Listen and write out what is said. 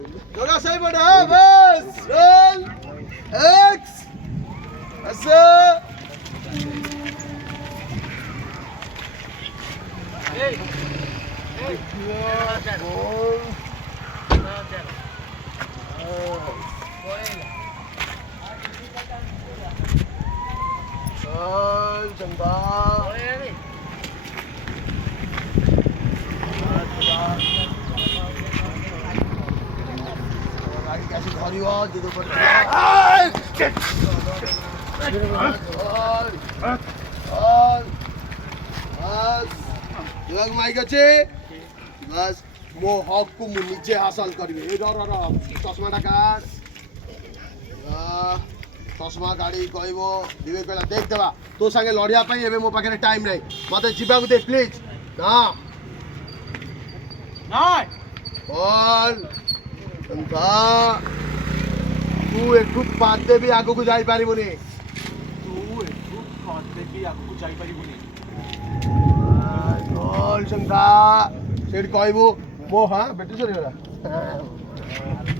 जगह सही बड़ा बस रोल एक्स ऐसे चंदा कैसे भारी हुआ जुदो पर बस माइक अच्छे बस मो हक को मु निचे हासिल करबे ए र चश्माटा काट चश्मा गाड़ी कहबो विवेक कहला देख देबा तो संगे लड़िया पई एबे मो पाखे टाइम नै मते जिबा को दे प्लीज ना नाय बोल अंका तू एकु पाते भी आगो को जाई पारिबोनी तू एकु पाते भी आगो को जाई पारिबोनी बोल शंका सेठ कहबो मो हां बेटी सरी होला